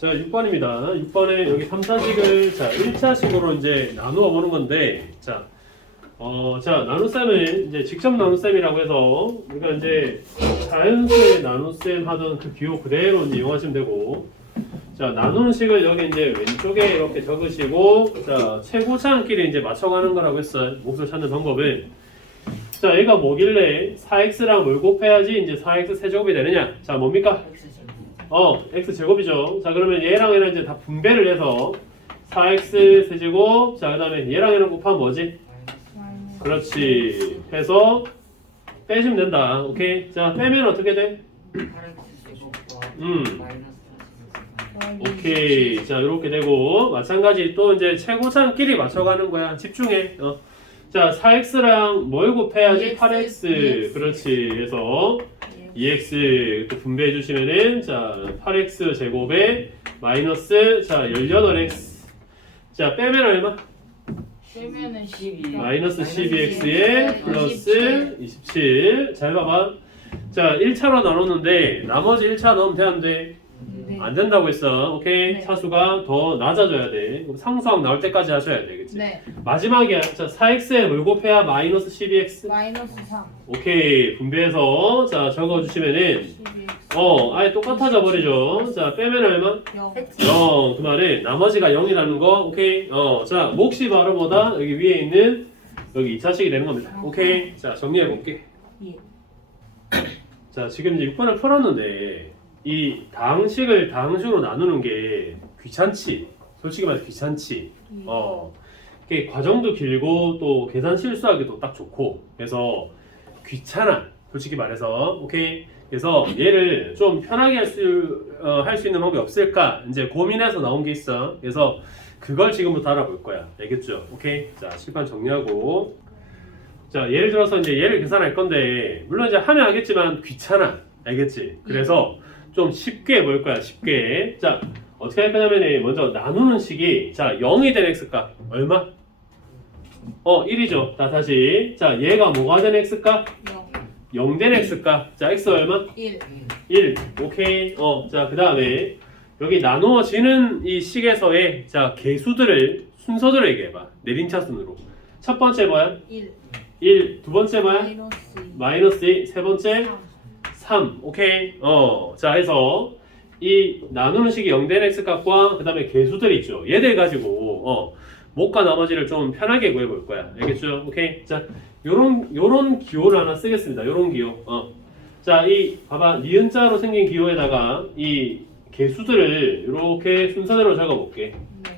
자, 6번입니다. 6번에 여기 3차식을 자, 1차식으로 이제 나누어 보는 건데 자, 어, 자, 나눗셈을 이제 직접 나눗셈이라고 해서 우리가 이제 자연수의 나눗셈 하던 그 기호 그대로 이용하시면 되고 자, 나누는 식을 여기 이제 왼쪽에 이렇게 적으시고 자, 최고차항끼리 이제 맞춰가는 거라고 했어요. 몫을 찾는 방법은 자, 얘가 뭐길래 4x랑 뭘 곱해야지 이제 4x 세제곱이 되느냐? 자, 뭡니까? 어, x 제곱이죠. 자, 그러면 얘랑 얘랑 이제 다 분배를 해서 4x 세제곱, 자, 그 다음에 얘랑 얘랑 곱하면 뭐지? 그렇지. 해서 빼시면 된다. 오케이. 자, 빼면 어떻게 돼? 음. 오케이. 자, 이렇게 되고, 마찬가지 또 이제 최고차끼리 맞춰가는 거야. 집중해. 어. 자, 4x랑 뭘 곱해야지? 2x, 8x. 2x. 그렇지. 해서 2x 또 분배해 주시면은 자 8x 제곱에 마이너스 자 18x 자 빼면 얼마? 빼면은 12. 마이너스 12x에 플러스 27. 잘 봐봐. 자 1차로 나눴는데 나머지 1차 넣으면 돼? 네. 안 된다고 했어. 오케이 네. 차수가 더 낮아져야 돼. 그럼 상수항 나올 때까지 하셔야 돼, 그치? 네. 마지막이야. 자 4x에 뭘 곱해야 마이너스 12x? 마이너스 3. 오케이 분배해서 자 적어주시면은 12x. 어, 아예 똑같아져 버리죠. 자, 빼면 얼마? 0. 0. 그 말은 나머지가 0이라는 거. 오케이. 어, 자, 몫이 바로 뭐다? 여기 위에 있는 여기 2차식이 되는 겁니다. 오케이. 자, 정리해 볼게. 예. 자, 지금 이제 6번을 풀었는데 이 다항식을 다항식으로 나누는 게 귀찮지. 솔직히 말해서 귀찮지. 어. 이게 과정도 길고 또 계산 실수하기도 딱 좋고. 그래서 귀찮아. 솔직히 말해서. 오케이? 그래서 얘를 좀 편하게 할수 어, 할 수 있는 방법이 없을까? 이제 고민해서 나온 게 있어. 그래서 그걸 지금부터 알아볼 거야. 알겠죠? 오케이? 자 실판 정리하고. 자 예를 들어서 이제 얘를 계산할 건데 물론 이제 하면 하겠지만 귀찮아. 알겠지? 그래서 좀 쉽게 해볼 거야 쉽게 자 어떻게 할 거냐면 먼저 나누는 식이 자 0이 된 x값 얼마? 어 1이죠 자 다시 자 얘가 뭐가 된 x값? 0. 0된 x값 자 x 얼마? 1. 1 오케이 어 자 그 다음에 여기 나누어지는 이 식에서의 자 개수들을 순서대로 얘기해 봐 내림차 순으로 첫 번째 뭐야? 1. 1 두 번째 뭐야? 마이너스 2. 마이너스 2 세 번째 3. 3 오케이? 어 자 해서 이 나누는 식이 0된 x값과 그 다음에 개수들 있죠. 얘들 가지고 어 목과 나머지를 좀 편하게 구해 볼 거야. 알겠죠? 오케이? 자 요런 요런 기호를 하나 쓰겠습니다. 요런 기호. 어 자 이 봐봐. 니은자로 생긴 기호에다가 이 개수들을 이렇게 순서대로 적어 볼게. 네.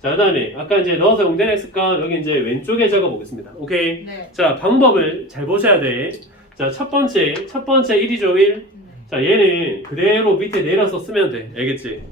자 그 다음에 아까 이제 넣어서 0된 x값 여기 이제 왼쪽에 적어 보겠습니다. 오케이? 네. 자 방법을 잘 보셔야 돼 자 첫 번째 첫 번째 1이죠 1 네. 자 얘는 그대로 밑에 내려서 쓰면 돼 알겠지?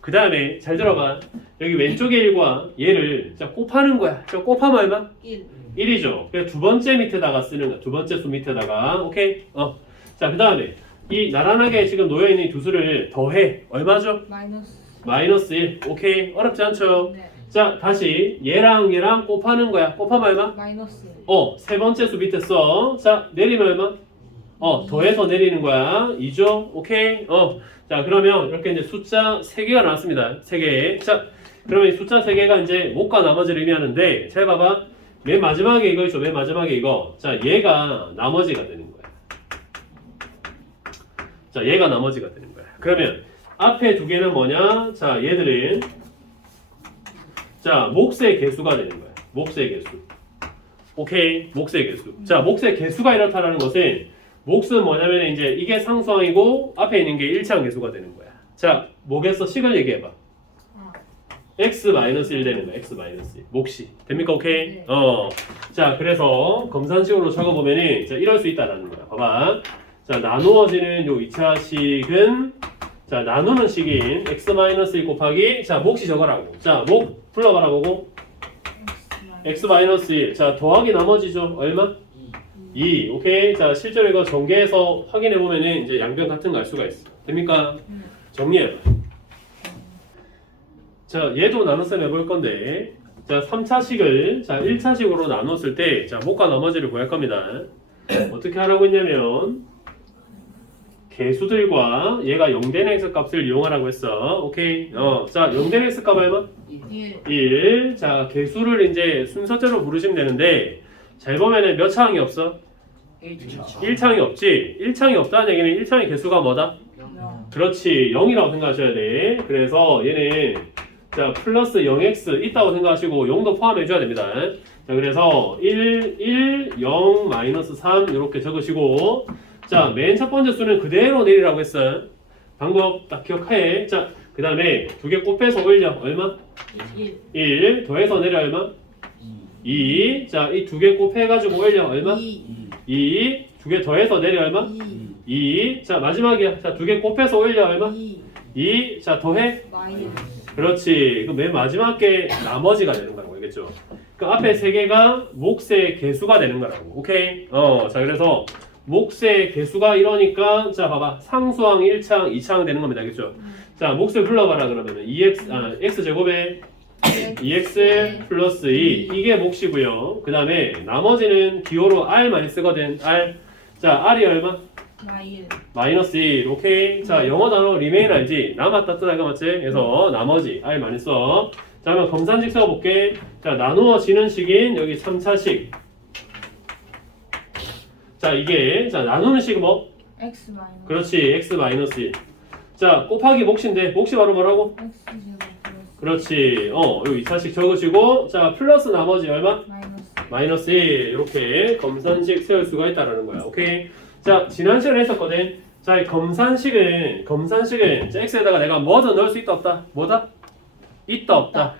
그 다음에 잘 들어봐 여기 왼쪽의 1과 얘를 자 곱하는 거야 자 곱하면 얼마? 1. 1이죠 그래서 두 번째 밑에다가 쓰는 거야 두 번째 수 밑에다가 오케이? 어 자 그 다음에 이 나란하게 지금 놓여있는 이두 수를 더해 얼마죠? 마이너스. 마이너스 1 오케이 어렵지 않죠? 네. 자 다시 얘랑 얘랑 곱하는 거야 곱하면 얼마? 마이너스 1. 어, 세 번째 수 밑에 써. 자, 내리면 얼마? 어, 더해서 내리는 거야. 2죠? 오케이? 어. 자, 그러면 이렇게 이제 숫자 3개가 나왔습니다. 3개. 자, 그러면 이 숫자 3개가 이제 목과 나머지를 의미하는데, 잘 봐봐. 맨 마지막에 이거 있죠? 맨 마지막에 이거. 자, 얘가 나머지가 되는 거야. 자, 얘가 나머지가 되는 거야. 그러면 앞에 두 개는 뭐냐? 자, 얘들은 자, 몫의 개수가 되는 거야. 몫의 개수. 오케이? 몫의 개수. 자 몫의 개수가 이렇다라는 것은 몫은 뭐냐면 이제 이게 상수항이고 앞에 있는 게 일차항 개수가 되는 거야. 자 몫에서 식을 얘기해봐. 아. x 마이너스 1 되는 거야. X 마이너스 1 몫이. 됩니까? 오케이? 네. 어자 그래서 검산식으로 적어보면은 자 이럴 수 있다라는 거야. 봐봐. 자 나누어지는 요 2차식은 자 나누는 식인 x 마이너스 1 곱하기 자 몫이 저거라고 자몫 불러봐라 보고 x 마이너스 1. 자, 더하기 나머지죠. 얼마? 2. 오케이. 자, 실제로 이거 전개해서 확인해 보면은 이제 양변 같은 거 알 수가 있어. 됩니까? 음. 정리해 봐. 자, 얘도 나눗셈 해볼 건데. 자, 3차식을 자, 1차식으로 나눴을 때 자, 목과 나머지를 구할 겁니다. 어떻게 하라고 했냐면 개수들과 얘가 0되는 x 값을 이용하라고 했어. 오케이. 어, 자, 0되는 x 값 얼마? 1 1. 자, 개수를 이제 순서대로 부르시면 되는데 잘 보면은 몇 창이 없어? 1창 이 없지. 1창이 없다는 얘기는 1창의 개수가 뭐다? 0 그렇지 0이라고 생각하셔야 돼 그래서 얘는 자 플러스 0x 있다고 생각하시고 0도 포함해 줘야 됩니다 자 그래서 1, 1, 0, 마이너스 3 이렇게 적으시고 자 맨 첫 번째 수는 그대로 내리라고 했어 방법 딱 기억해. 자 그 다음에 두 개 곱해서 올려. 얼마? 1 1 더해서 내려. 얼마? 2자 이 두 개 곱해가지고 올려. 얼마? 2 2 두 개 더해서 내려. 얼마? 2 2 자 마지막이야. 자 두 개 곱해서 올려. 얼마? 2 2, 자 더해? 마이너스. 그렇지. 그맨 마지막 게 나머지가 되는 거라고 알겠죠? 그 앞에 세 개가 몫의 개수가 되는 거라고. 오케이? 어 자 그래서 몫의 개수가 이러니까 자 봐봐. 상수항 1창 2창 되는 겁니다. 알겠죠? 자 몫을 불러봐라 그러면은. 2x 아 x 제곱에 2x 플러스 2 이게 몫이고요. 그 다음에 나머지는 기호로 r 많이 쓰거든. R. 자 r이 얼마? 마이너스 1 오케이. 자 영어 단어 리메인 알지? 남았다 뜨다 이거 맞지 그래서 나머지 알 많이 써자 그러면 검산식 써볼게. 자 나누어지는 식인 여기 3차식 자 이게 자 나누는 식은 뭐 x 마이너스 그렇지 x 마이너스 1 자 곱하기 몫인데 몫이 바로 뭐라고 x 제곱 그렇지 어 여기 2차식 적으시고 자 플러스 나머지 얼마 마이너스 마이너스 1 이렇게 검산식 세울 수가 있다라는 거야. 오케이. 자 지난 시간에 했었거든. 자 이 검산식은 검산식은 자, x에다가 내가 뭐든 넣을 수 있다 없다. 뭐다? 있다 없다.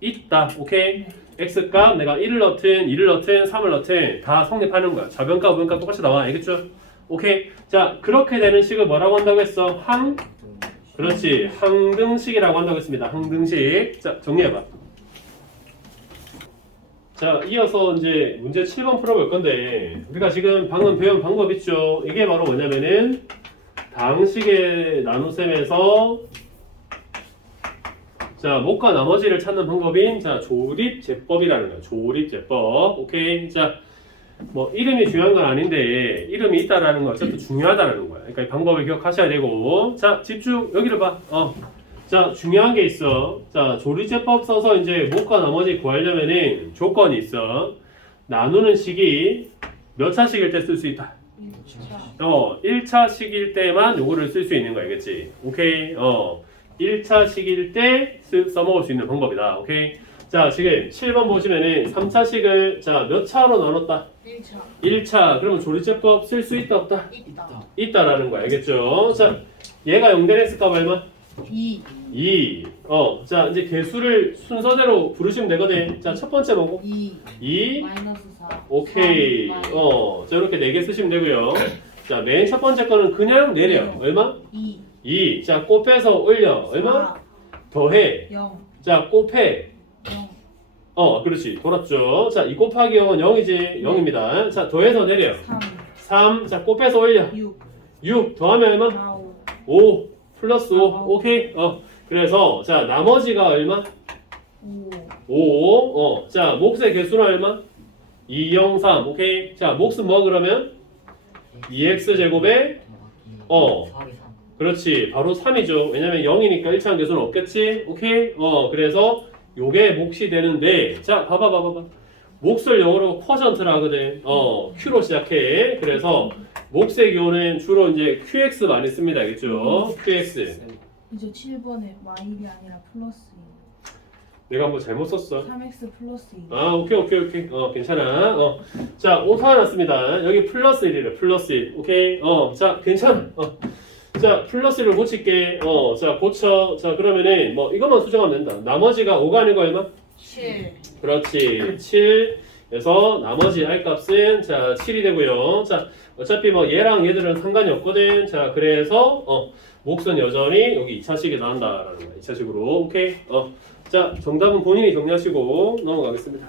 있다. 오케이. X 값 내가 1을 넣든 2를 넣든 3을 넣든 다 성립하는 거야. 좌변값 우변값 똑같이 나와. 알겠죠? 오케이. 자 그렇게 되는 식을 뭐라고 한다고 했어? 항 그렇지. 항등식이라고 한다고 했습니다. 항등식. 자 정리해봐. 자, 이어서 이제 문제 7번 풀어볼 건데, 우리가 지금 방금 배운 방법 있죠? 이게 바로 뭐냐면은, 당식의 나눗셈에서, 자, 목과 나머지를 찾는 방법인, 자, 조립제법이라는 거야. 조립제법. 오케이. 자, 뭐, 이름이 중요한 건 아닌데, 이름이 있다라는 건 어쨌든 중요하다라는 거야. 그러니까 이 방법을 기억하셔야 되고, 자, 집중, 여기를 봐. 어. 자 중요한 게 있어 자 조리제법 써서 이제 목과 나머지 구하려면은 조건이 있어 나누는 식이 몇 차식일 때 쓸 수 있다 1차 어 1차 식일 때만 요거를 쓸 수 있는 거 알겠지 오케이 어 1차 식일 때 쓰, 써먹을 수 있는 방법이다 오케이 자 지금 7번 보시면은 3차식을 자 몇 차로 나눴다 1차 1차 그러면 조리제법 쓸 수 있다 없다 있다 있다라는 거 알겠죠 자 얘가 0된 x값 얼마 2 2. 어, 자, 이제 개수를 순서대로 부르시면 되거든. 자, 첫 번째 뭐고? 2 2. 마이너스 4 오케이. 어, 자, 이렇게 네개 쓰시면 되고요. 자, 맨 첫 번째 거는 그냥 내려. 얼마? 2 2. 자, 곱해서 올려. 얼마? 더해. 0 자, 곱해. 0 어, 그렇지. 돌았죠. 자, 2 곱하기 0은 0이지. 0입니다. 자, 더해서 내려. 3 3. 자, 곱해서 올려. 6 6. 더하면 얼마? 4 5 5. 플러스 5. 오케이. 어. 그래서, 자, 나머지가 얼마? 5 5, 어, 자, 몫의 개수는 얼마? 2, 0, 3, 오케이? 자, 몫은 뭐 그러면? 2x 제곱에, 어, 그렇지, 바로 3이죠. 왜냐면 0이니까 1차원 개수는 없겠지? 오케이? 어, 그래서 요게 몫이 되는데, 자, 봐봐, 봐봐, 봐봐. 몫을 영어로 쿼전트라 하거든. 어, Q로 시작해. 그래서 몫의 기호는 주로 이제 QX 많이 씁니다. 알겠죠? QX. 이제 7번에 마일이 아니라 플러스 내가 뭐 잘못 썼어. 3x 플러스 2 아 오케이 오케이 오케이 어 괜찮아 어 자 오타 났습니다 여기 플러스 1이래 플러스 1 오케이 어 자 괜찮아 어 자 플러스 1을 고칠게. 어 자 고쳐. 자 그러면은 뭐 이것만 수정하면 된다. 나머지가 5가 아니고 얼마 7 그렇지. 7에서 나머지 r 값은 자 7이 되고요. 자 어차피 뭐 얘랑 얘들은 상관이 없거든. 자 그래서 어 몫은 여전히 여기 2차식에 나온다라는 거야. 2차식으로. 오케이? 어 자 정답은 본인이 정리하시고 넘어가겠습니다